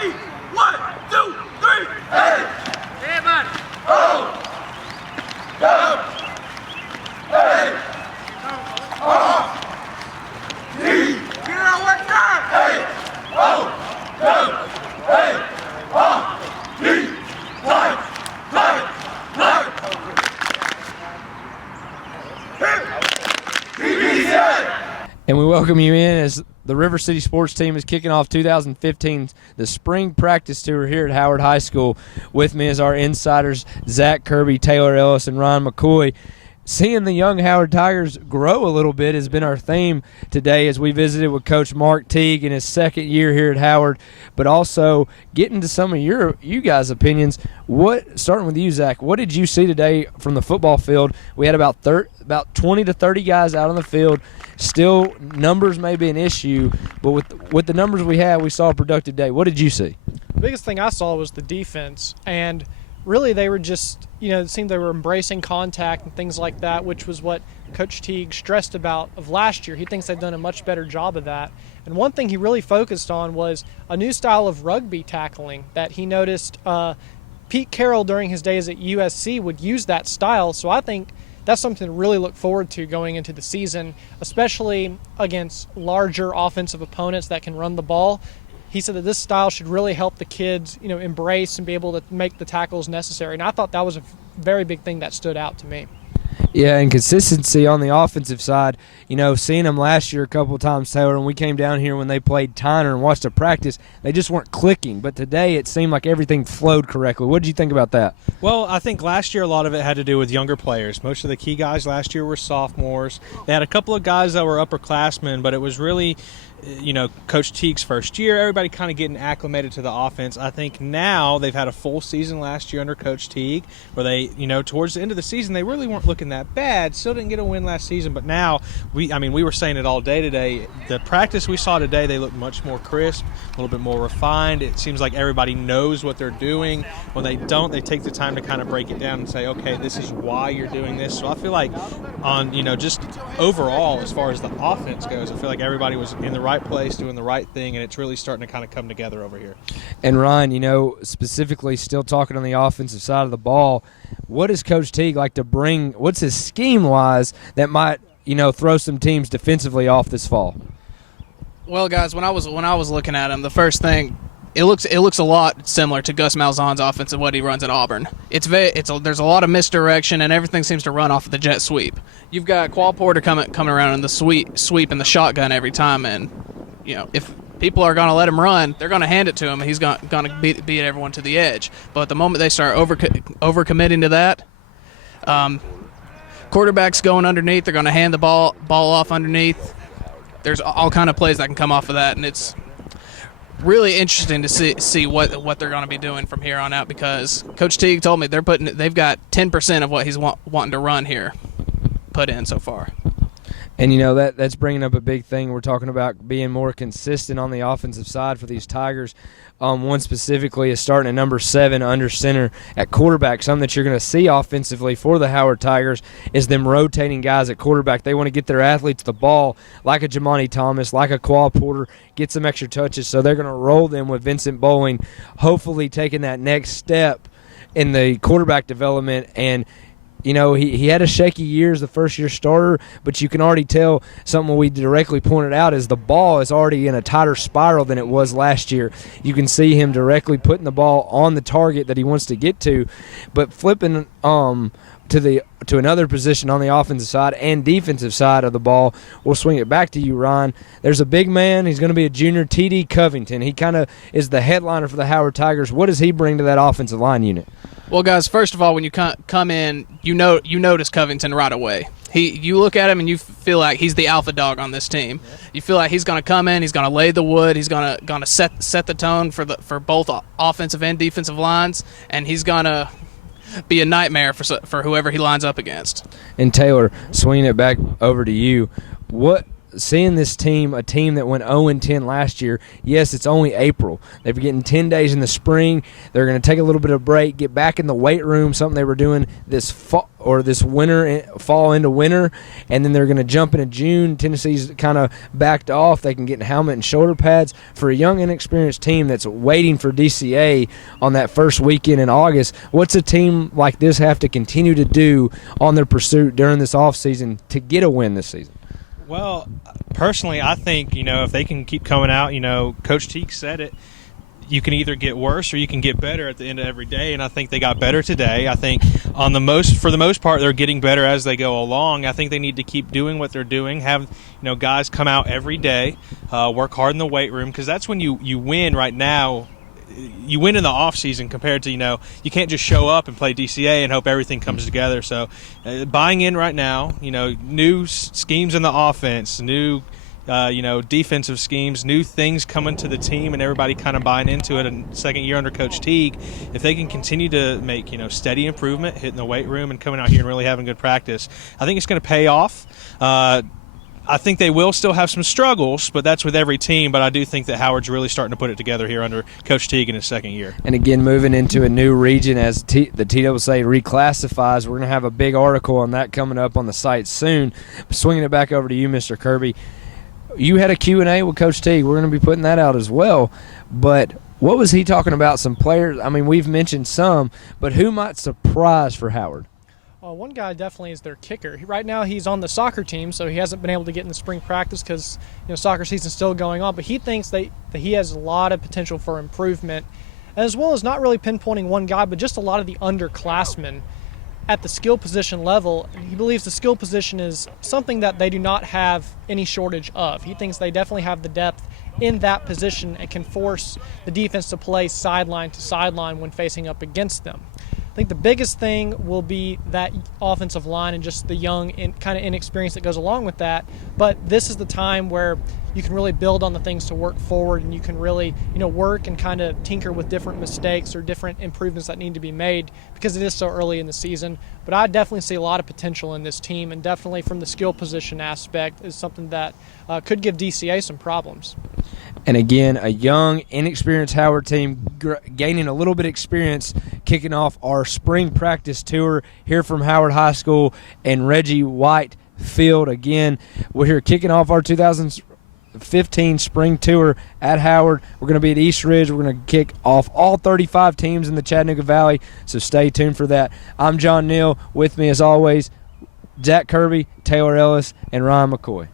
me. 1, 2, 3. Hey! Yeah, man. Oh! Go! Hey! Oh! Get it on one time! Hey! Oh! Go! Hey! Oh! Knee! Right! Right! Right! And we welcome you in as the River City Sports Team is kicking off 2015, the spring practice tour here at Howard High School. With me is our insiders, Zach Kirby, Taylor Ellis, and Ryan McCoy. Seeing the young Howard Tigers grow a little bit has been our theme today as we visited with Coach Mark Teague in his second year here at Howard, but also getting to some of you guys' opinions. Starting with you, Zach, what did you see today from the football field? We had about 20 to 30 guys out on the field. Still, numbers may be an issue, but with the numbers we had, we saw a productive day. What did you see? The biggest thing I saw was the defense, and really they were just, it seemed they were embracing contact and things like that, which was what Coach Teague stressed about of last year. He thinks they've done a much better job of that. And one thing he really focused on was a new style of rugby tackling that he noticed Pete Carroll during his days at USC would use that style. So I think that's something to really look forward to going into the season, especially against larger offensive opponents that can run the ball. He said that this style should really help the kids, embrace and be able to make the tackles necessary. And I thought that was a very big thing that stood out to me. Yeah, and consistency on the offensive side. Seeing them last year a couple of times, Taylor, and we came down here when they played Tyner and watched a practice, they just weren't clicking. But today it seemed like everything flowed correctly. What did you think about that? Well, I think last year a lot of it had to do with younger players. Most of the key guys last year were sophomores. They had a couple of guys that were upperclassmen, but it was really Coach Teague's first year, everybody kind of getting acclimated to the offense. I think now they've had a full season last year under Coach Teague where they, towards the end of the season, they really weren't looking that bad. Still didn't get a win last season, but now, we were saying it all day today. The practice we saw today, they look much more crisp, a little bit more refined. It seems like everybody knows what they're doing. When they don't, they take the time to kind of break it down and say, okay, this is why you're doing this. So I feel like just overall, as far as the offense goes, I feel like everybody was in the right place, doing the right thing, and it's really starting to kind of come together over here. And Ryan, specifically still talking on the offensive side of the ball, what does Coach Teague like to bring? What's his scheme-wise that might, throw some teams defensively off this fall? Well, guys, when I was looking at him, the first thing, it looks a lot similar to Gus Malzahn's offense and what he runs at Auburn. There's a lot of misdirection, and everything seems to run off of the jet sweep. You've got Qual Porter coming around in the sweep and the shotgun every time, and if people are going to let him run, they're going to hand it to him, and he's going to beat everyone to the edge. But the moment they start overcommitting to that, quarterbacks going underneath, they're going to hand the ball off underneath. There's all kind of plays that can come off of that, and it's really interesting to see what they're going to be doing from here on out, because Coach Teague told me they've got 10% of what he's wanting to run here put in so far. And that's bringing up a big thing. We're talking about being more consistent on the offensive side for these Tigers. One specifically is starting at number 7 under center at quarterback. Something that you're going to see offensively for the Howard Tigers is them rotating guys at quarterback. They want to get their athletes the ball like a Jamani Thomas, like a Qual Porter, get some extra touches. So they're going to roll them with Vincent Bowling, hopefully taking that next step in the quarterback development. And he had a shaky year as the first-year starter, but you can already tell something we directly pointed out is the ball is already in a tighter spiral than it was last year. You can see him directly putting the ball on the target that he wants to get to, but flipping to another position on the offensive side and defensive side of the ball. We'll swing it back to you, Ryan. There's a big man. He's going to be a junior, T.D. Covington. He kind of is the headliner for the Howard Tigers. What does he bring to that offensive line unit? Well, guys, first of all, when you come in, you notice Covington right away. You look at him and you feel like he's the alpha dog on this team. You feel like he's going to come in, he's going to lay the wood, he's going to set the tone for both offensive and defensive lines, and he's going to be a nightmare for whoever he lines up against. And Taylor, swinging it back over to you, what seeing this team, a team that went 0-10 last year, yes, it's only April. They're getting 10 days in the spring. They're going to take a little bit of break, get back in the weight room, something they were doing this fall into winter, and then they're going to jump into June. Tennessee's kind of backed off. They can get helmet and shoulder pads. For a young, inexperienced team that's waiting for DCA on that first weekend in August, what's a team like this have to continue to do on their pursuit during this offseason to get a win this season? Well, personally, I think, if they can keep coming out, Coach Teague said it, you can either get worse or you can get better at the end of every day, and I think they got better today. I think for the most part, they're getting better as they go along. I think they need to keep doing what they're doing, have, guys come out every day, work hard in the weight room, because that's when you win right now. You win in the off season compared to, you can't just show up and play DCA and hope everything comes together. So buying in right now, new schemes in the offense, new defensive schemes, new things coming to the team, and everybody kind of buying into it. And second year under Coach Teague, if they can continue to make steady improvement, hitting the weight room and coming out here and really having good practice, I think it's going to pay off. I think they will still have some struggles, but that's with every team. But I do think that Howard's really starting to put it together here under Coach Teague in his second year. And again, moving into a new region as the TWSA reclassifies, we're going to have a big article on that coming up on the site soon. Swinging it back over to you, Mr. Kirby. You had a Q&A with Coach Teague. We're going to be putting that out as well. But what was he talking about? Some players, I mean, we've mentioned some, but who might surprise for Howard? One guy definitely is their kicker. Right now he's on the soccer team, so he hasn't been able to get in the spring practice because soccer season's still going on. But he thinks that he has a lot of potential for improvement, as well as not really pinpointing one guy, but just a lot of the underclassmen at the skill position level. He believes the skill position is something that they do not have any shortage of. He thinks they definitely have the depth in that position and can force the defense to play sideline to sideline when facing up against them. I think the biggest thing will be that offensive line and just the young and kind of inexperience that goes along with that. But this is the time where you can really build on the things to work forward, and you can really, work and kind of tinker with different mistakes or different improvements that need to be made because it is so early in the season. But I definitely see a lot of potential in this team, and definitely from the skill position aspect is something that could give DCA some problems. And again, a young, inexperienced Howard team gaining a little bit of experience, kicking off our spring practice tour here from Howard High School and Reggie White Field. Again, we're here kicking off our 2015 spring tour at Howard. We're going to be at East Ridge. We're going to kick off all 35 teams in the Chattanooga Valley, so stay tuned for that. I'm John Neal. With me, as always, Zach Kirby, Taylor Ellis, and Ryan McCoy.